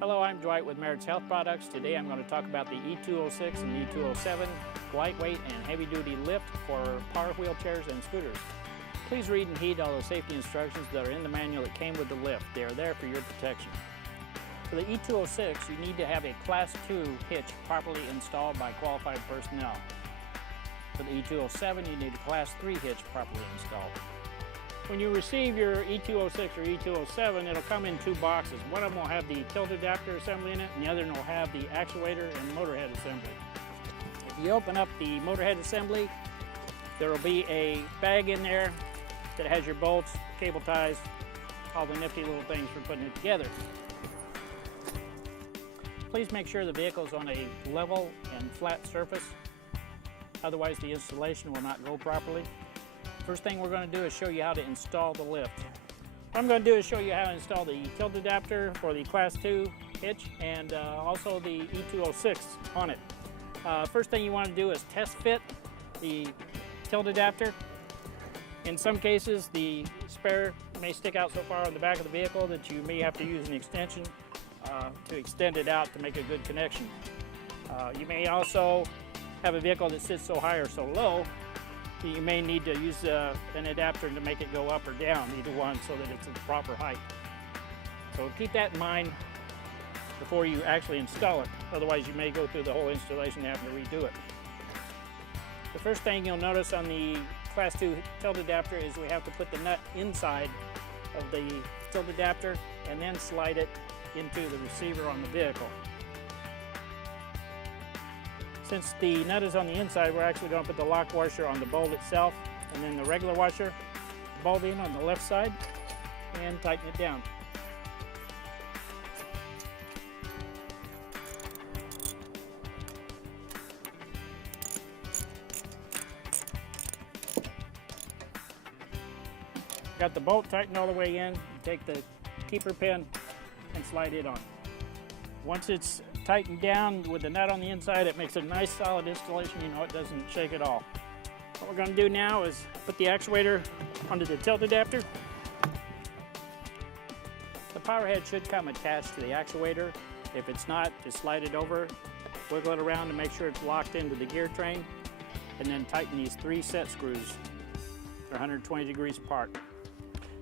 Hello, I'm Dwight with Merit's Health Products. Today I'm going to talk about the E206 and E207 lightweight and heavy-duty lift for power wheelchairs and scooters. Please read and heed all the safety instructions that are in the manual that came with the lift. They are there for your protection. For the E206, you need to have a Class 2 hitch properly installed by qualified personnel. For the E207, you need a Class 3 hitch properly installed. When you receive your E206 or E207, it'll come in two boxes. One of them will have the tilt adapter assembly in it, and the other one will have the actuator and motorhead assembly. If you open up the motorhead assembly, there will be a bag in there that has your bolts, cable ties, all the nifty little things for putting it together. Please make sure the vehicle is on a level and flat surface, otherwise the installation will not go properly. First thing we're going to do is show you how to install the lift. What I'm going to do is show you how to install the tilt adapter for the Class 2 hitch and also the E206 on it. First thing you want to do is test fit the tilt adapter. In some cases, the spare may stick out so far on the back of the vehicle that you may have to use an extension to extend it out to make a good connection. You may also have a vehicle that sits so high or so low that you may need to use an adapter to make it go up or down, either one, so that it's at the proper height. So keep that in mind before you actually install it. Otherwise, you may go through the whole installation and have to redo it. The first thing you'll notice on the Class 2 tilt adapter is we have to put the nut inside of the tilt adapter and then slide it into the receiver on the vehicle. Since the nut is on the inside, we're actually going to put the lock washer on the bolt itself and then the regular washer, bolt in on the left side, and tighten it down. Got the bolt tightened all the way in, take the keeper pin and slide it on. Once it's tightened down with the nut on the inside, it makes a nice solid installation. You know, it doesn't shake at all. What we're going to do now is put the actuator onto the tilt adapter. The power head should come attached to the actuator. If it's not, just slide it over, wiggle it around to make sure it's locked into the gear train, and then tighten these 3 set screws. They're 120 degrees apart.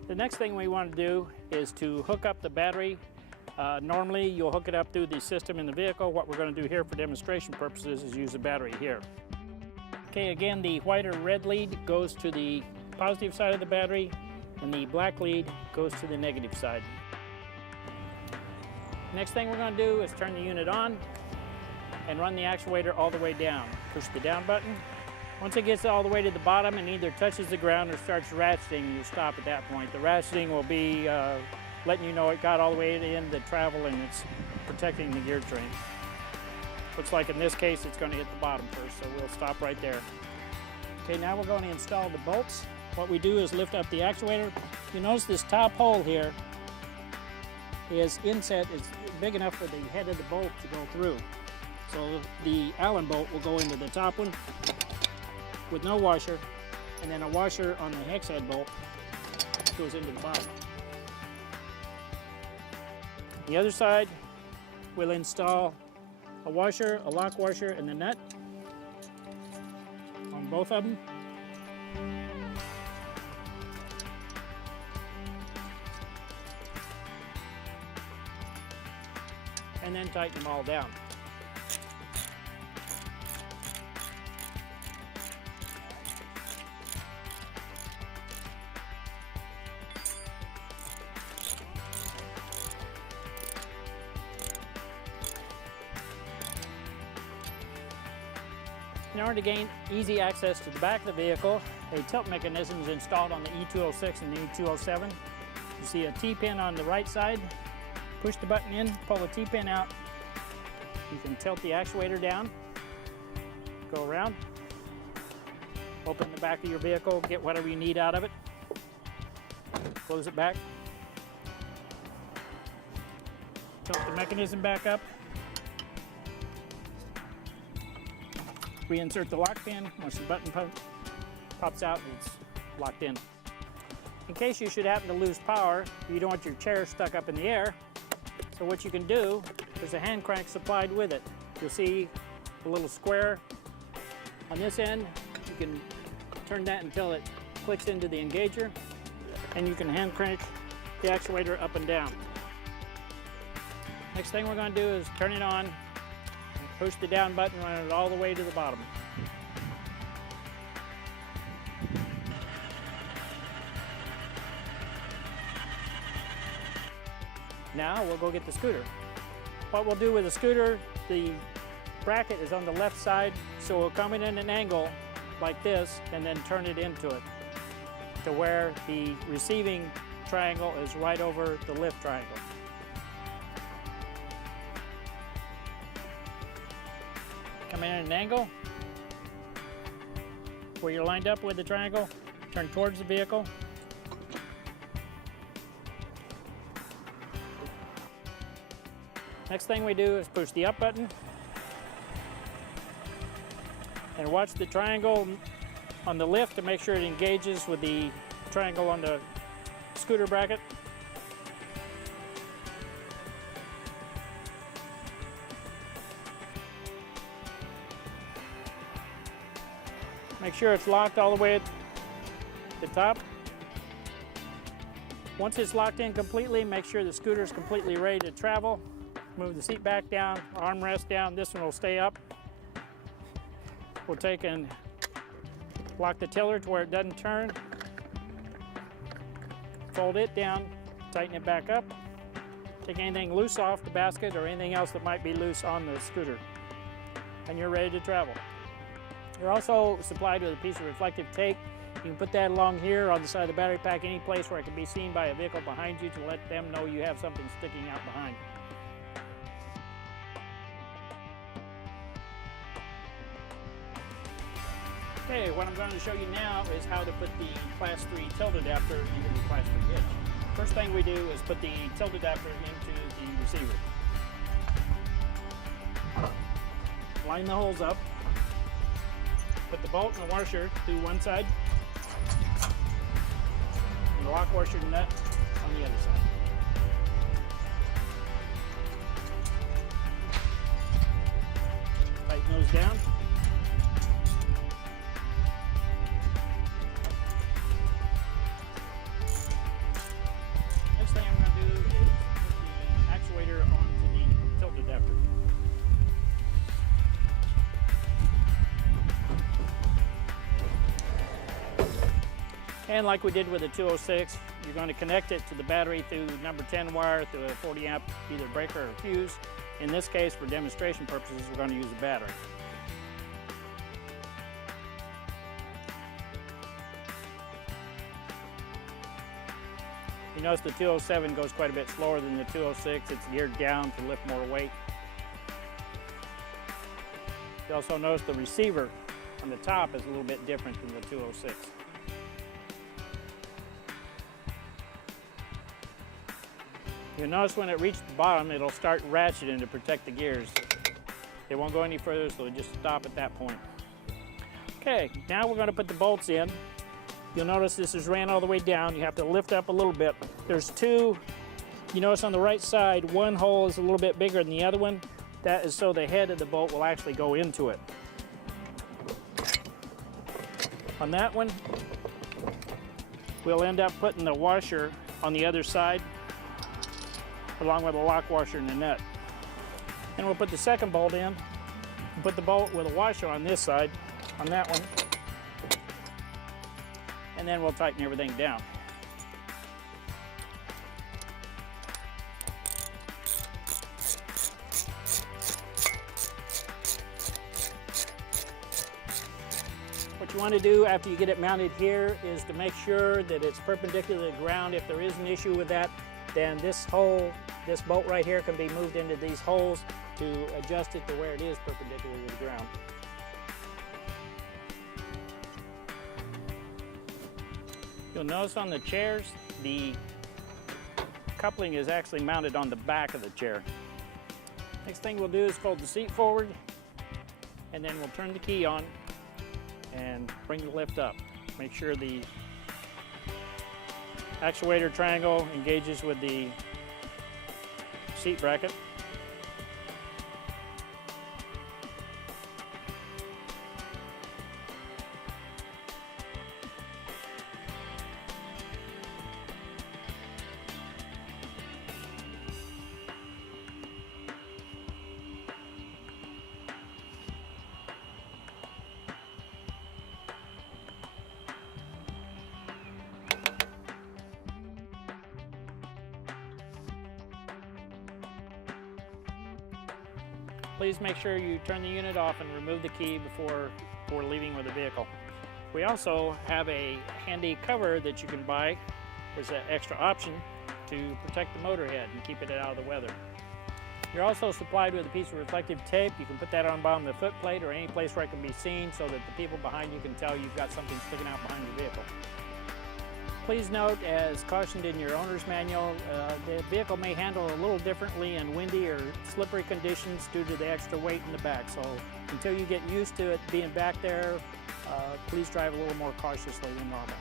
The next thing we want to do is to hook up the battery. Normally you'll hook it up through the system in the vehicle. What we're going to do here for demonstration purposes is use the battery here. Okay, again, the white or red lead goes to the positive side of the battery and the black lead goes to the negative side. Next thing we're going to do is turn the unit on and run the actuator all the way down. Push the down button. Once it gets all the way to the bottom and either touches the ground or starts ratcheting, you stop at that point. The ratcheting will be letting you know it got all the way to the end of the travel and it's protecting the gear train. Looks like in this case it's going to hit the bottom first, so we'll stop right there. Okay, now we're going to install the bolts. What we do is lift up the actuator. You notice this top hole here is inset is big enough for the head of the bolt to go through. So the Allen bolt will go into the top one with no washer, and then a washer on the hex head bolt goes into the bottom. The other side, we'll install a washer, a lock washer, and the nut on both of them. And then tighten them all down. In order to gain easy access to the back of the vehicle, a tilt mechanism is installed on the E206 and the E207. You see a T-pin on the right side. Push the button in, pull the T-pin out. You can tilt the actuator down, go around, open the back of your vehicle, get whatever you need out of it, close it back, tilt the mechanism back up, reinsert the lock pin. Once the button pops out, it's locked in. In case you should happen to lose power, you don't want your chair stuck up in the air, So what you can do, there's a hand crank supplied with it. You'll see a little square on this end. You can turn that until it clicks into the engager, and you can hand crank the actuator up and down. Next thing we're going to do is turn it on, push the down button, run it all the way to the bottom. Now we'll go get the scooter. What we'll do with the scooter, the bracket is on the left side, so we'll come in at an angle like this and then turn it into it to where the receiving triangle is right over the lift triangle. Come in at an angle where you're lined up with the triangle, turn towards the vehicle. Next thing we do is push the up button and watch the triangle on the lift to make sure it engages with the triangle on the scooter bracket. Make sure it's locked all the way at the top. Once it's locked in completely, make sure the scooter is completely ready to travel. Move the seat back down, armrest down, this one will stay up. We'll take and lock the tiller to where it doesn't turn. Fold it down, tighten it back up. Take anything loose off the basket or anything else that might be loose on the scooter. And you're ready to travel. You're also supplied with a piece of reflective tape. You can put that along here on the side of the battery pack, any place where it can be seen by a vehicle behind you to let them know you have something sticking out behind. Okay, what I'm going to show you now is how to put the Class 3 tilt adapter into the Class 3 hitch. First thing we do is put the tilt adapter into the receiver. Line the holes up. Put the bolt and the washer through one side, and the lock washer nut on the other side. Tighten those down. Next thing I'm going to do is put the actuator onto the tilt adapter. And like we did with the 206, you're going to connect it to the battery through number 10 wire through a 40 amp either breaker or fuse. In this case, for demonstration purposes, we're going to use a battery. You notice the 207 goes quite a bit slower than the 206. It's geared down to lift more weight. You also notice the receiver on the top is a little bit different than the 206. You'll notice when it reaches the bottom, it'll start ratcheting to protect the gears. It won't go any further, so it'll just stop at that point. Okay, now we're going to put the bolts in. You'll notice this is ran all the way down. You have to lift up a little bit. There's two, you notice on the right side, one hole is a little bit bigger than the other one. That is so the head of the bolt will actually go into it. On that one, we'll end up putting the washer on the other side, along with a lock washer and a nut. And we'll put the second bolt in, and put the bolt with a washer on this side, on that one, and then we'll tighten everything down. What you want to do after you get it mounted here is to make sure that it's perpendicular to the ground. If there is an issue with that, then this bolt right here can be moved into these holes to adjust it to where it is perpendicular to the ground. You'll notice on the chairs, the coupling is actually mounted on the back of the chair. Next thing we'll do is fold the seat forward, and then we'll turn the key on and bring the lift up. Make sure the actuator triangle engages with the seat bracket. Please make sure you turn the unit off and remove the key before leaving with the vehicle. We also have a handy cover that you can buy as an extra option to protect the motor head and keep it out of the weather. You're also supplied with a piece of reflective tape. You can put that on the bottom of the foot plate or any place where it can be seen so that the people behind you can tell you've got something sticking out behind your vehicle. Please note, as cautioned in your owner's manual, the vehicle may handle a little differently in windy or slippery conditions due to the extra weight in the back. So until you get used to it being back there, please drive a little more cautiously than normal.